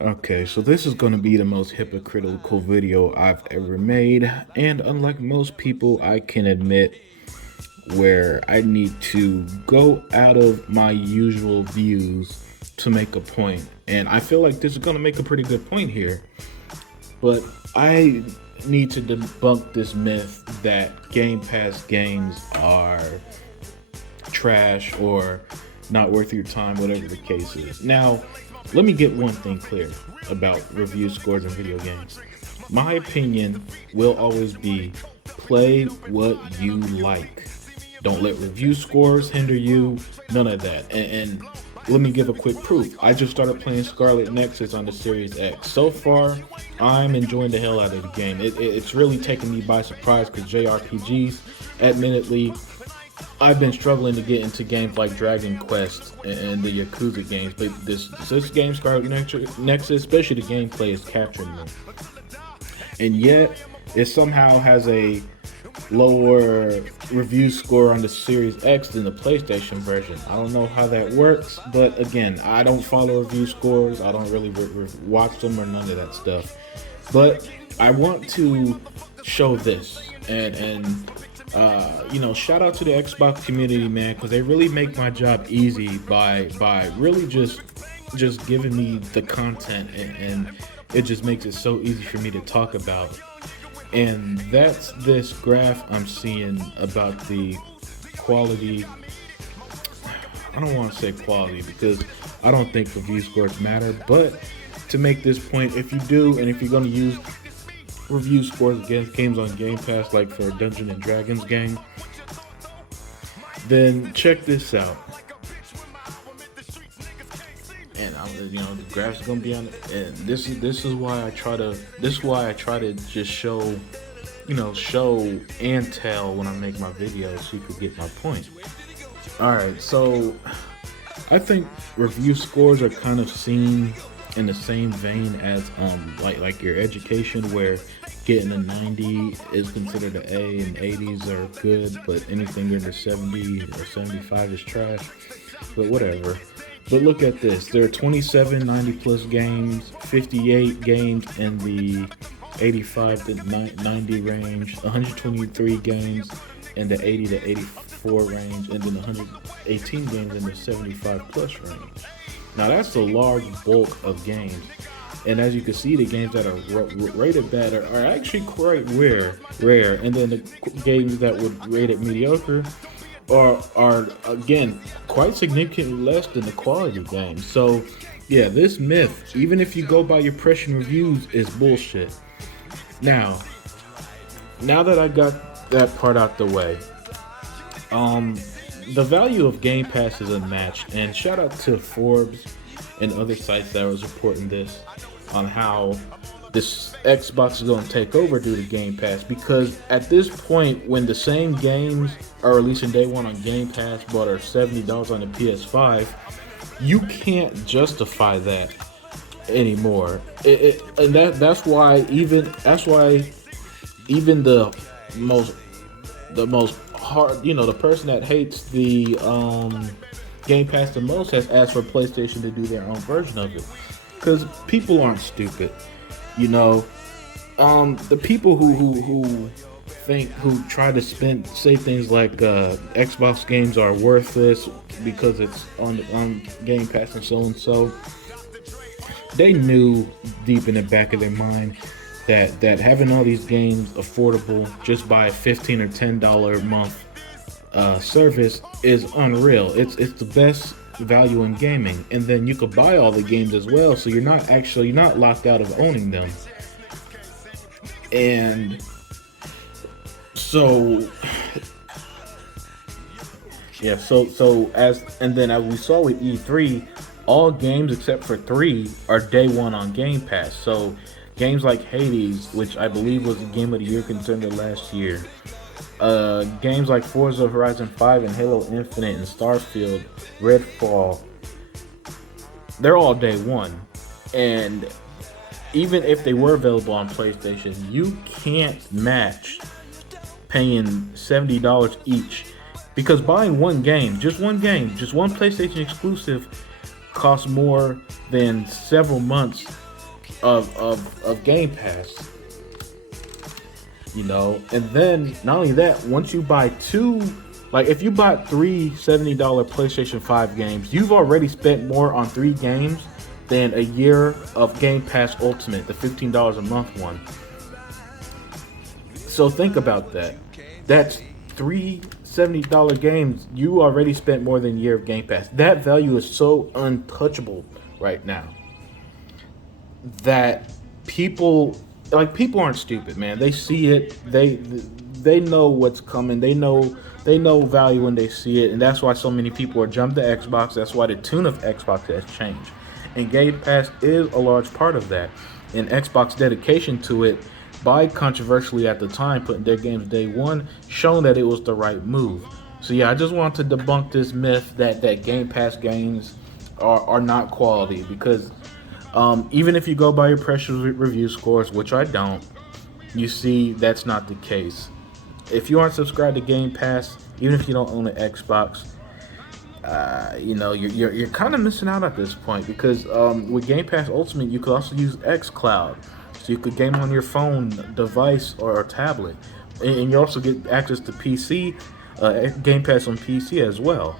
Okay, so this is going to be the most hypocritical video I've ever made, and unlike most people, I can admit where I need to go out of my usual views to make a point. And I feel like this is going to make a pretty good point here, but I need to debunk this myth that Game Pass games are trash or not worth your time, whatever the case is. Now, let me get one thing clear about review scores in video games. My opinion will always be play what you like. Don't let review scores hinder you, none of that. And let me give a quick proof. I just started playing Scarlet Nexus on the Series X. So far, I'm enjoying the hell out of the game. It's really taken me by surprise because JRPGs, admittedly, I've been struggling to get into games like Dragon Quest and the Yakuza games, but this game, Scarlet Nexus, especially the gameplay, is capturing me. And yet, it somehow has a lower review score on the Series X than the PlayStation version. I don't know how that works, but again, I don't follow review scores. I don't really watch them or none of that stuff. But I want to show this and shout out to the Xbox community, man, because they really make my job easy by really just giving me the content, and it just makes it so easy for me to talk about. And that's this graph I'm seeing about the quality. I don't want to say quality because I don't think review scores matter, but to make this point, if you do, and if you're going to use review scores against games on Game Pass, like for a Dungeons and Dragons game, then check this out. And the graph's gonna be on it. And this is why I try to just show and tell when I make my videos so you could get my point. All right, so I think review scores are kind of seen in the same vein as like your education, where getting a 90 is considered an A and 80s are good, but anything under 70 or 75 is trash. But whatever. But look at this. There are 27 90 plus games, 58 games in the 85 to 90 range, 123 games in the 80 to 84 range, and then 118 games in the 75 plus range. Now that's a large bulk of games. And as you can see, the games that are rated bad are actually quite rare. And then the games that would rate it mediocre are again quite significantly less than the quality games. So yeah, this myth, even if you go by your prescient reviews, is bullshit. Now that I got that part out the way, the value of Game Pass is unmatched. And shout out to Forbes and other sites that was reporting this on how this Xbox is going to take over due to Game Pass, because at this point, when the same games are releasing day one on Game Pass but are $70 on the PS5, you can't justify that anymore. That's why even the most hard, the person that hates the Game Pass the most has asked for PlayStation to do their own version of it, because people aren't stupid. The people who try to say things like Xbox games are worthless because it's on Game Pass and so, they knew deep in the back of their mind that having all these games affordable just by a $15 or $10 a month service is unreal. It's the best value in gaming, and then you could buy all the games as well, so you're not locked out of owning them. And so yeah, as we saw with E3, all games except for 3 are day one on Game Pass. So games like Hades, which I believe was the Game of the Year contender last year, games like Forza Horizon 5 and Halo Infinite and Starfield, Redfall, they're all day one. And even if they were available on PlayStation, you can't match paying $70 each, because buying just one PlayStation exclusive costs more than several months of Game Pass. And then not only that, once you buy two, like if you bought three $70 PlayStation 5 games, you've already spent more on three games than a year of Game Pass Ultimate, the $15 a month one. So think about that. That's three $70 games. You already spent more than a year of Game Pass. That value is so untouchable right now that people people aren't stupid, man. They see it. They know what's coming. They know value when they see it, and that's why so many people are jumped to Xbox. That's why the tune of Xbox has changed, and Game Pass is a large part of that. And Xbox dedication to it, by controversially at the time putting their games day one, shown that it was the right move. So yeah, I just want to debunk this myth that Game Pass games are not quality, because even if you go by your precious review scores, which I don't, you see that's not the case. If you aren't subscribed to Game Pass, even if you don't own an Xbox, you're kind of missing out at this point, because with Game Pass Ultimate, you could also use xCloud, so you could game on your phone, device, or tablet, and you also get access to PC, Game Pass on PC as well.